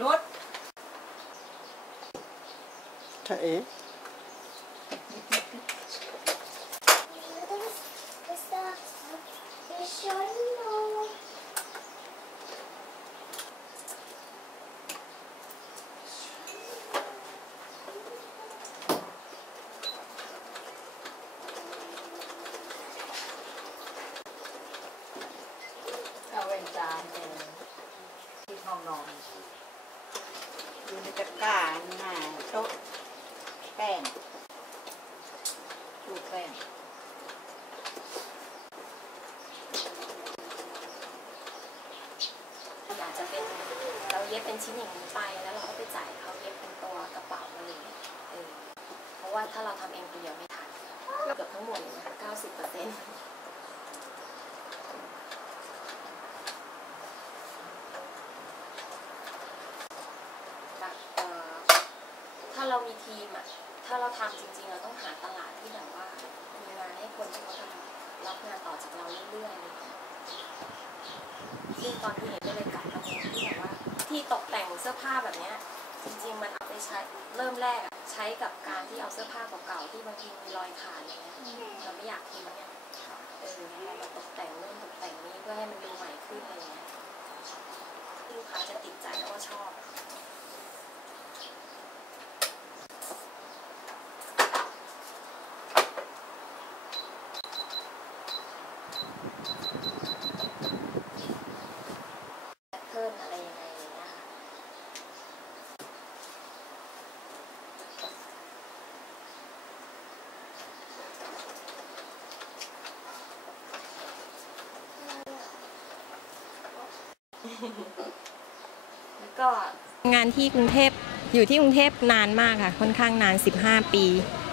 นุชถ้าเอ๊ะเอาเวนจานเป็นที่ห้องนอน อยู่ในตะกร้าหน้าโต๊ะแป้งดูแป้งอาจจะเป็นเราเย็บเป็นชิ้นอย่างนี้ไปแล้วเราก็ไปจ่ายเขาเย็บเป็นตัวกระเป๋าอะไรอย่างเงี้ยเออเพราะว่าถ้าเราทำเองคนเดียวไม่ทันเกือบทั้งหมดเลยนะเก้าสิบเปอร์เซ็นต์ถ้าเรามีทีมอะ ถ้าเราทำจริงๆ เราต้องหาตลาดที่แบบว่ามีงานให้คนที่เขาทำรับงานต่อจากเราเรื่อยๆอะไรอย่างเงี้ยซึ่งตอนที่เห็นก็เลยกลับมาเองที่แบบว่า ที่ตกแต่งเสื้อผ้าแบบเนี้ยจริงๆ มันเอาไปใช้เริ่มแรกอะใช้กับการที่เอาเสื้อผ้าเก่าๆที่บางทีมีรอยขาดอะไรเงี้ยเราไม่อยากทิ้งเนี่ยเออเรามาตกแต่งเริ่มตกแต่งนี้เพื่อให้มันดูใหม่ขึ้นอะไรเงี้ยที่ลูกค้าจะติดใจแล้วก็ชอบ แพทเทิร์นอะไรยังไงอะไรเงี้ยค่ะ แล้วก็งานที่กรุงเทพอยู่ที่กรุงเทพนานมากค่ะ ค่อนข้างนาน 15 ปี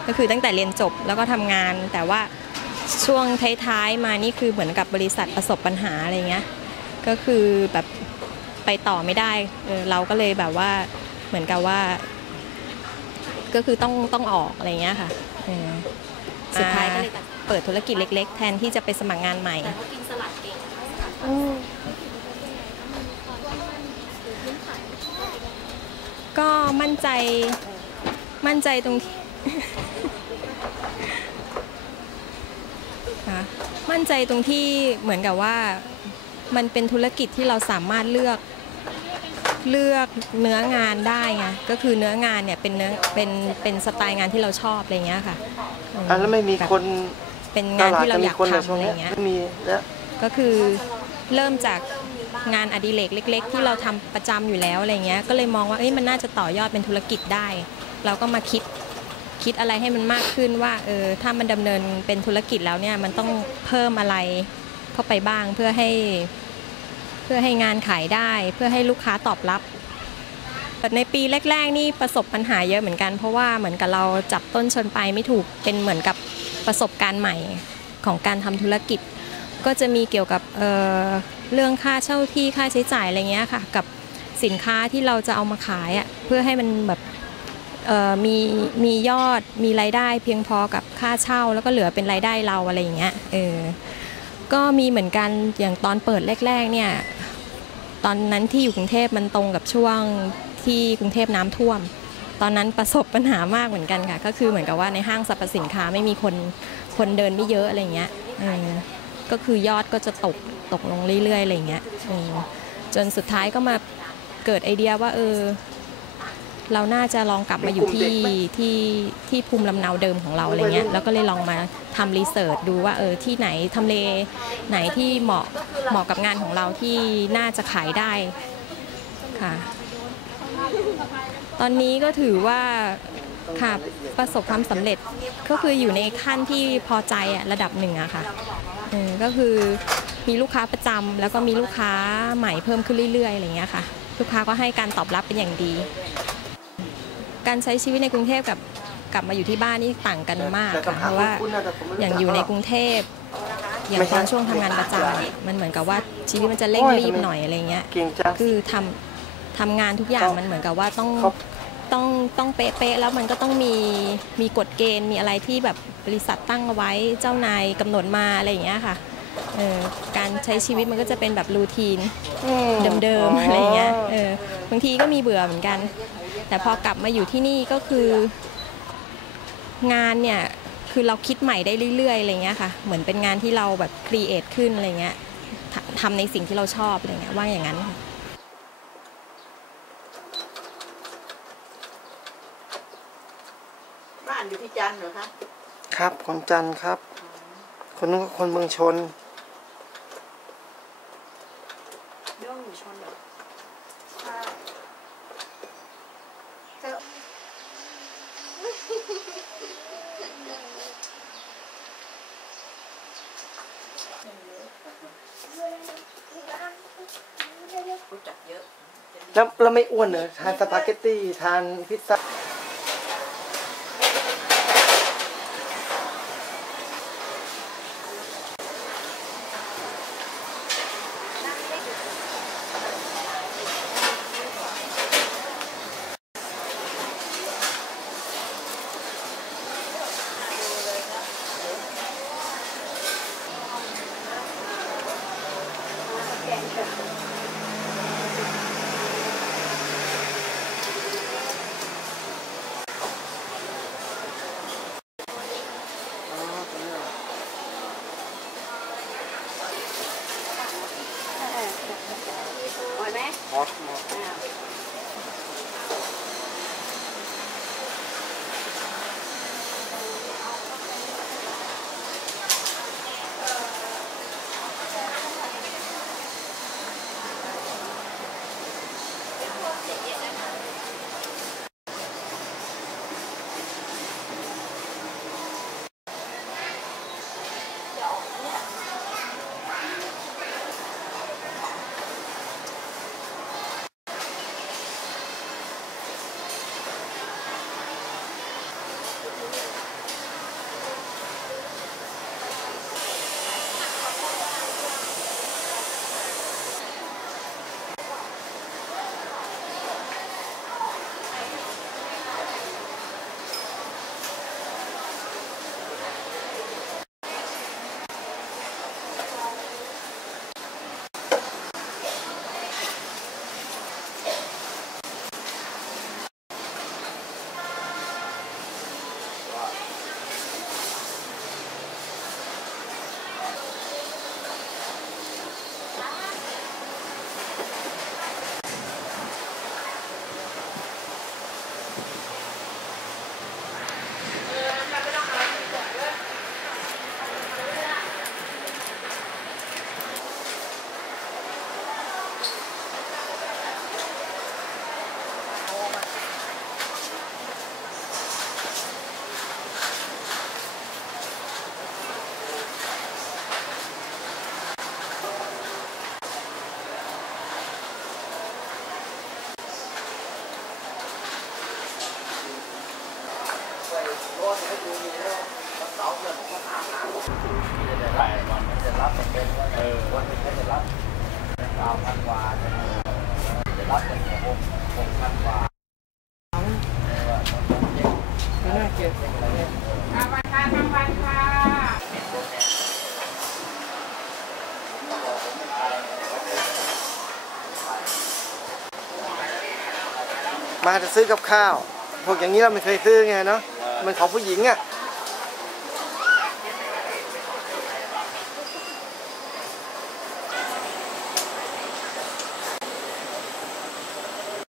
ก็คือตั้งแต่เรียนจบแล้วก็ทำงาน แต่ว่าช่วงท้ายๆมานี่คือเหมือนกับบริษัทประสบปัญหาอะไรเงี้ย ก็คือแบบไปต่อไม่ได้เออเราก็เลยแบบว่าเหมือนกับว่า ก็คือต้องต้องออกอะไรเงี้ยค่ะเออสุดท้ายก็เลยเปิดธุรกิจเล็ก ๆ แทนที่จะไปสมัครงานใหม่แต่เขากินสลัดเก่ง ก็มั่นใจมั่นใจตรงที่ค่ะมั่นใจตรงที่เหมือนกับว่ามันเป็นธุรกิจที่เราสามารถเลือกเลือกเนื้องานได้ไงก็คือเนื้องานเนี่ยเป็นเนื้อเป็นเป็นสไตล์งานที่เราชอบอะไรเงี้ยค่ะอืมอะแล้วไม่มีคนเป็นตงานลาดที่เราจะอมียากคนเหรอทำช่วงอะไรเนี้ยเงี้ยไม่มีแล้วก็คือเริ่มจาก งานอดิเรกเล็ก ๆ ที่เราทำประจำอยู่แล้วอะไรเงี้ยก็เลยมองว่าเอ้ยมันน่าจะต่อยอดเป็นธุรกิจได้ เราก็มาคิดคิดอะไรให้มันมากขึ้นว่าเออถ้ามันดำเนินเป็นธุรกิจแล้วเนี่ยมันต้องเพิ่มอะไรเข้าไปบ้างเพื่อให้ เพื่อให้งานขายได้ เพื่อให้ลูกค้าตอบรับแต่ในปีแรก ๆ นี่ประสบปัญหาเยอะเหมือนกัน เพราะว่าเหมือนกับเราจับต้นชนปลายไม่ถูกเป็นเหมือนกับประสบการณ์ใหม่ของการทำธุรกิจ ก็จะมีเกี่ยวกับเเรื่องค่าเช่าที่ค่าใช้จ่ายอะไรเงี้ยค่ะ กับสินค้าที่เราจะเอามาขายอะเพื่อให้มันแบบมีมียอดมีรายได้เพียงพอกับค่าเช่า แล้วก็เหลือเป็นรายได้เราอะไรอย่างเงี้ยเออก็มีเหมือนกันอย่างตอนเปิดแรก ๆ เนี่ยตอนนั้นที่อยู่กรุงเทพมันตรงกับช่วงที่กรุงเทพน้ำท่วม ตอนนั้นประสบปัญหามากเหมือนกันค่ะ ก็คือเหมือนกับว่าในห้างสรรพสินค้าไม่มีคนคนเดินไม่เยอะอะไรเงี้ยเออ ก็คือยอดก็จะตกตกลงเรื่อยๆอะไรเงี้ยจนสุดท้ายก็มาเกิดไอเดียว่าเออเราน่าจะลองกลับมาอยู่ที่ที่ที่ภูมิลำเนาเดิมของเราอะไรเงี้ยแล้วก็เลยลองมาทำรีเสิร์ชดูว่าเออที่ไหนทำเลไหนที่เหมาะเหมาะกับงานของเราที่น่าจะขายได้ค่ะ ตอนนี้ก็ถือว่าค่ะประสบความสำเร็จก็คืออยู่ในขั้นที่พอใจอะระดับหนึ่งอะค่ะ ก็คือมีลูกค้าประจำแล้วก็มีลูกค้าใหม่เพิ่มขึ้นเรื่อยๆอะไรอย่างเงี้ยค่ะ ลูกค้าก็ให้การตอบรับเป็นอย่างดี การใช้ชีวิตในกรุงเทพกับกลับมาอยู่ที่บ้านนี่ต่างกันมากแต่ค่ะคำเพถามราะว่าคุณน่าจะผมไม่รู้อย่างอยู่ในกรุงเทพอย่างไม่ใช่ตอนช่วงทำงานประจำเนี่ยมันเหมือนกับว่าชีวิตมันจะเร่งรีบหน่อยอะไรเงี้ยเก่งจังคือทำทำงานทุกอย่างเขามันเหมือนกับว่าต้องเขา ต้องต้องเป๊ะๆแล้วมันก็ต้องมีมีกฎเกณฑ์มีอะไรที่แบบบริษัทตั้งเอาไว้เจ้านายกำหนดมาอะไรอย่างเงี้ยค่ะเออการใช้ชีวิตมันก็จะเป็นแบบรูทีนเดิมๆอะไรเงี้ยเออบางางทีก็มีเบื่อเหมือนกัน แต่พอกลับมาอยู่ที่นี่ก็คือ งานเนี่ยคือเราคิดใหม่ได้เรื่อยๆอะไรเงี้ยค่ะเหมือนเป็นงานที่เราแบบครีเอทขึ้นอะไรเงี้ยทำทำในสิ่งที่เราชอบอะไรเงี้ยว่าอย่างนั้นค่ะ บ้านอยู่ ที่จันทร์เหรอคะครับคนจันทร์ครับ คนนู้นก็คนเมืองชนเรื่องอยู่ชนเหรอเจอรู้จักเยอะ แล้วเราไม่อ้วนเหรอทานสปาเกตตี้ทานพิซซ่า ม่น่าเกลียดมาจะซื้อกับข้าว พวกอย่างนี้เราไม่เคยซื้อไงเนาะมันของผู้หญิงอะ